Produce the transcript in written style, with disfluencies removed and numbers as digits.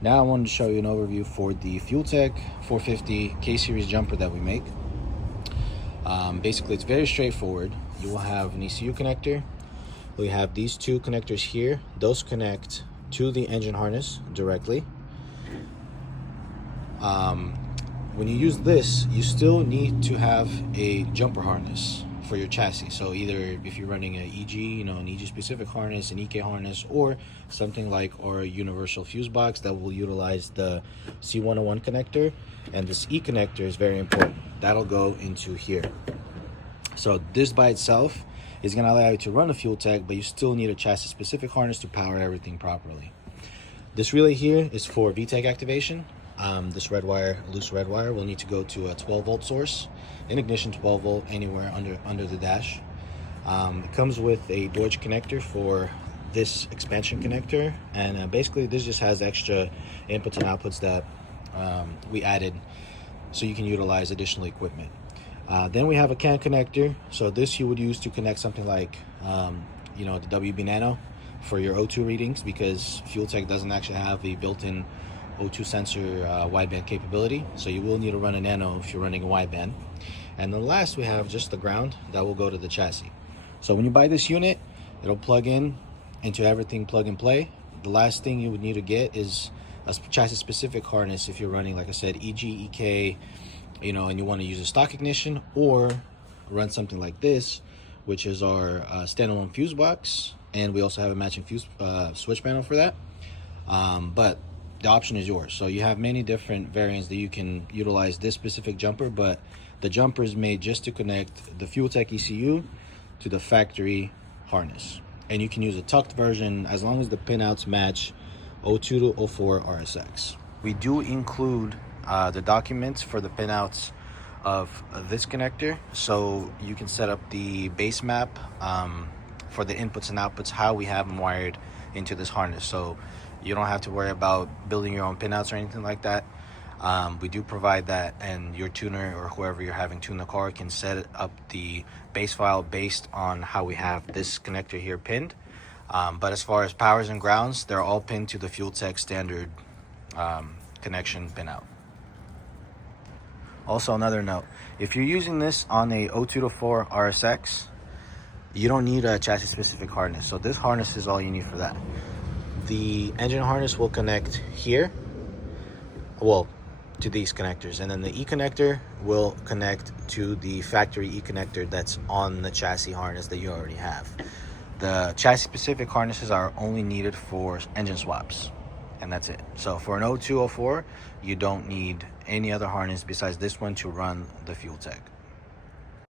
Now I wanted to show you an overview for the Fueltech 450 K-series jumper that we make. Basically, it's very straightforward. You will have an ECU connector. We have these two connectors here. Those connect to the engine harness directly. When you use this, you still need to have a jumper harness for your chassis. So either if you're running an EG, an EG specific harness, an EK harness, or something like our universal fuse box that will utilize the C101 connector, and this E connector is very important. That'll go into here. So this by itself is going to allow you to run a Fueltech, but you still need a chassis specific harness to power everything properly. This relay here is for VTEC activation. This red wire, loose red wire, will need to go to a 12 volt source, in ignition 12 volt anywhere under the dash. It comes with a Deutsch connector for this expansion connector, and basically this just has extra inputs and outputs that we added so you can utilize additional equipment. Then we have a CAN connector. So this you would use to connect something like the WB Nano for your O2 readings, because Fueltech doesn't actually have a built-in O2 sensor wideband capability, so you will need to run a Nano if you're running a wideband. And then last we have just the ground that will go to the chassis. So when you buy this unit, it'll plug in into everything plug and play. The last thing you would need to get is a chassis specific harness if you're running, like I said, EG, EK, and you want to use a stock ignition, or run something like this, which is our standalone fuse box, and we also have a matching fuse switch panel for that. But the option is yours. So you have many different variants that you can utilize this specific jumper, but the jumper is made just to connect the Fueltech ECU to the factory harness. And you can use a tucked version as long as the pinouts match 02 to 04 RSX. We do include the documents for the pinouts of this connector, so you can set up the base map for the inputs and outputs, how we have them wired into this harness. So you don't have to worry about building your own pinouts or anything like that. We do provide that, and your tuner or whoever you're having tune the car can set up the base file based on how we have this connector here pinned. But as far as powers and grounds, they're all pinned to the Fueltech standard connection pinout. Also, another note, if you're using this on a 02 to 4 RSX, you don't need a chassis specific harness. So this harness is all you need for that. The engine harness will connect here, to these connectors, and then the E connector will connect to the factory E connector that's on the chassis harness that you already have. The chassis specific harnesses are only needed for engine swaps, and that's it. So for an 0204, you don't need any other harness besides this one to run the Fueltech.